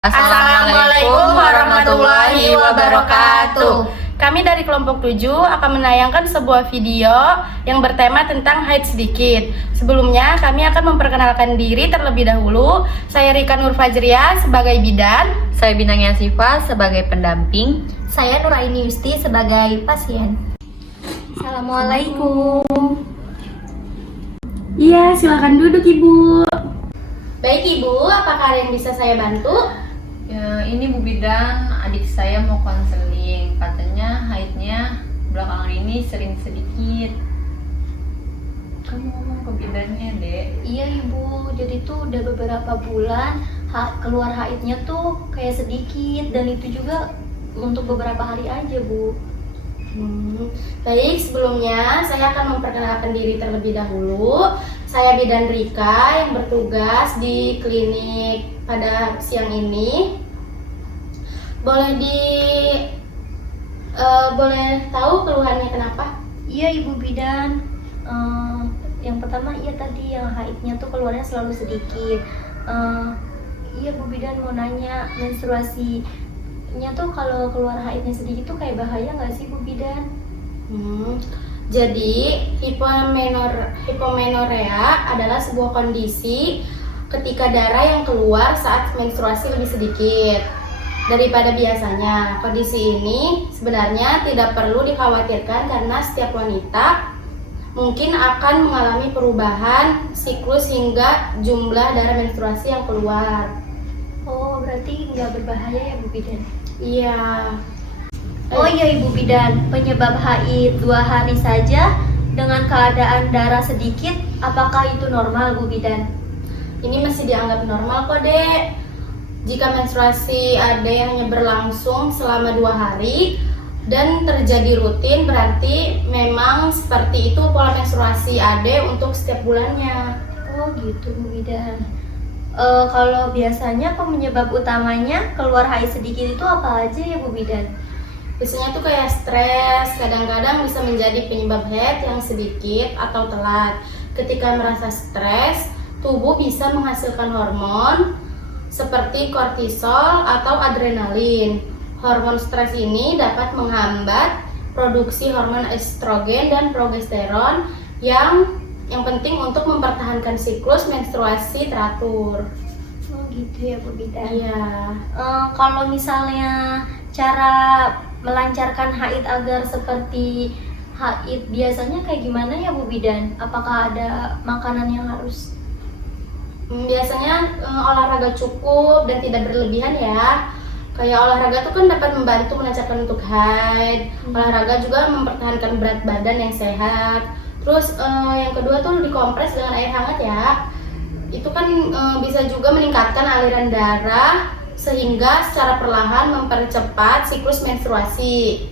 Assalamualaikum warahmatullahi wabarakatuh. Kami dari kelompok 7 akan menayangkan sebuah video yang bertema tentang haid sedikit. Sebelumnya kami akan memperkenalkan diri terlebih dahulu. Saya Rika Nur Fajriah sebagai bidan. Saya Bintang Yasifa sebagai pendamping. Saya Nuraini Yusti sebagai pasien. Assalamualaikum. Iya, silakan duduk Ibu. Baik Ibu, apakah ada yang bisa saya bantu? Ya, ini Bu Bidan, adik saya mau konseling. Katanya haidnya belakangan ini sering sedikit. Kamu ngomong ke bidannya, Dek. Iya Ibu, jadi tuh udah beberapa bulan keluar haidnya tuh kayak sedikit, dan itu juga untuk beberapa hari aja Bu. Baik, sebelumnya saya akan memperkenalkan diri terlebih dahulu. Saya Bidan Rika yang bertugas di klinik pada siang ini. Boleh tahu keluhannya kenapa? Iya Ibu Bidan, yang pertama tadi yang haidnya tuh keluarnya selalu sedikit. Iya Bu Bidan mau nanya, menstruasinya tuh kalau keluar haidnya sedikit tuh kayak bahaya nggak sih Bu Bidan? Jadi hipomenorrea adalah sebuah kondisi ketika darah yang keluar saat menstruasi lebih sedikit daripada biasanya. Kondisi ini sebenarnya tidak perlu dikhawatirkan karena setiap wanita mungkin akan mengalami perubahan siklus hingga jumlah darah menstruasi yang keluar. Oh, berarti nggak berbahaya ya Bu Bidan? Iya. Oh iya Ibu Bidan, penyebab haid 2 hari saja dengan keadaan darah sedikit, apakah itu normal Bu Bidan? Ini masih dianggap normal kok Dek. Jika menstruasi ada yang hanya berlangsung selama 2 hari dan terjadi rutin, berarti memang seperti itu pola menstruasi Ade untuk setiap bulannya. Oh gitu Bu Bidan. Kalau biasanya penyebab utamanya keluar haid sedikit itu apa aja ya Bu Bidan? Biasanya tuh kayak stres, kadang-kadang bisa menjadi penyebab haid yang sedikit atau telat. Ketika merasa stres, tubuh bisa menghasilkan hormon seperti kortisol atau adrenalin. Hormon stres ini dapat menghambat produksi hormon estrogen dan progesteron yang penting untuk mempertahankan siklus menstruasi teratur. Oh gitu ya Bu Bidan. Iya. Kalau misalnya cara melancarkan haid agar seperti haid biasanya kayak gimana ya Bu Bidan? Apakah ada makanan yang harus? Biasanya olahraga cukup dan tidak berlebihan ya. Kayak olahraga tuh kan dapat membantu melancarkan untuk haid. Olahraga juga mempertahankan berat badan yang sehat. Terus yang kedua tuh dikompres dengan air hangat ya. Itu kan bisa juga meningkatkan aliran darah sehingga secara perlahan mempercepat siklus menstruasi.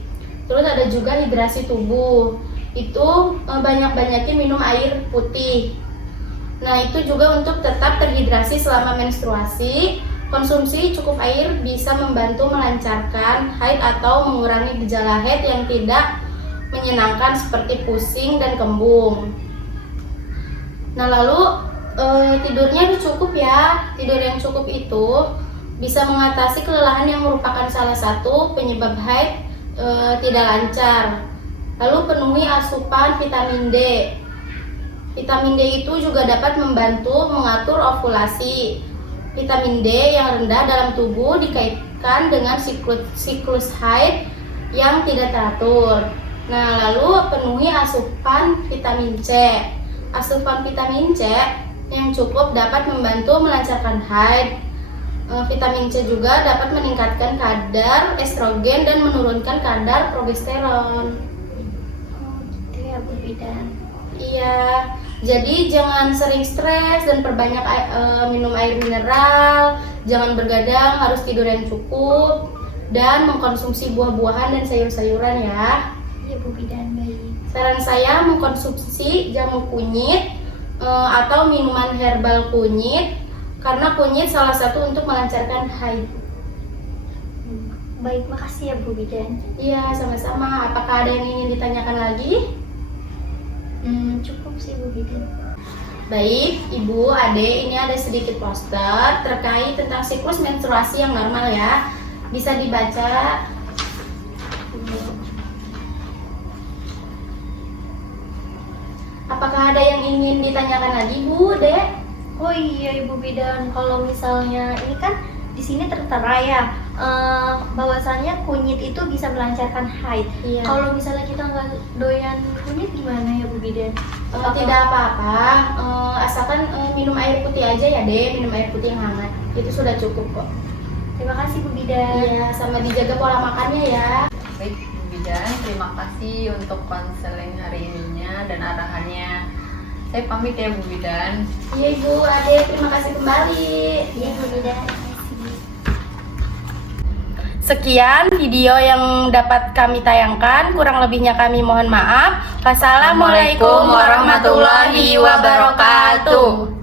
Terus ada juga hidrasi tubuh. Itu banyak-banyakin minum air putih. Nah, itu juga untuk tetap terhidrasi selama menstruasi. Konsumsi cukup air bisa membantu melancarkan haid atau mengurangi gejala haid yang tidak menyenangkan seperti pusing dan kembung. Nah, lalu tidurnya cukup ya. Tidur yang cukup itu bisa mengatasi kelelahan yang merupakan salah satu penyebab haid tidak lancar. Lalu penuhi asupan vitamin D. Vitamin D itu juga dapat membantu mengatur ovulasi. Vitamin D yang rendah dalam tubuh dikaitkan dengan siklus haid yang tidak teratur. Nah, lalu penuhi asupan vitamin C. Asupan vitamin C yang cukup dapat membantu melancarkan haid. Vitamin C juga dapat meningkatkan kadar estrogen dan menurunkan kadar progesteron. Oh gitu ya Bu Bidan. Iya, jadi jangan sering stres dan perbanyak minum air mineral, jangan bergadang, harus tidur yang cukup, dan mengkonsumsi buah-buahan dan sayur-sayuran ya. Iya Bu Bidan, baik. Saran saya mengkonsumsi jamu kunyit atau minuman herbal kunyit, karena kunyit salah satu untuk melancarkan haid. Baik, makasih ya Bu Bidan. Iya, sama-sama. Apakah ada yang ingin ditanyakan lagi? Cukup sih Bu Bidan. Baik, Ibu, Ade, ini ada sedikit poster terkait tentang siklus menstruasi yang normal ya. Bisa dibaca. Apakah ada yang ingin ditanyakan lagi, Bu, Dek? Oh iya Ibu Bidan, kalau misalnya ini kan di sini tertera ya, bahwasannya kunyit itu bisa melancarkan haid. Iya. Kalau misalnya kita nggak doyan kunyit gimana ya Bu Bidan? Tidak apa-apa, asalkan minum air putih aja ya, Dek. Minum air putih yang hangat, itu sudah cukup kok. Terima kasih Bu Bidan. Iya, sama dijaga pola makannya ya. Baik, Bu Bidan, terima kasih untuk konseling hari ininya dan arahannya. Saya pamit ya Bu Bidan. Iya, Ibu, Ade, terima kasih kembali. Iya Bu Bidan. Sekian video yang dapat kami tayangkan, kurang lebihnya kami mohon maaf. Wassalamualaikum warahmatullahi wabarakatuh.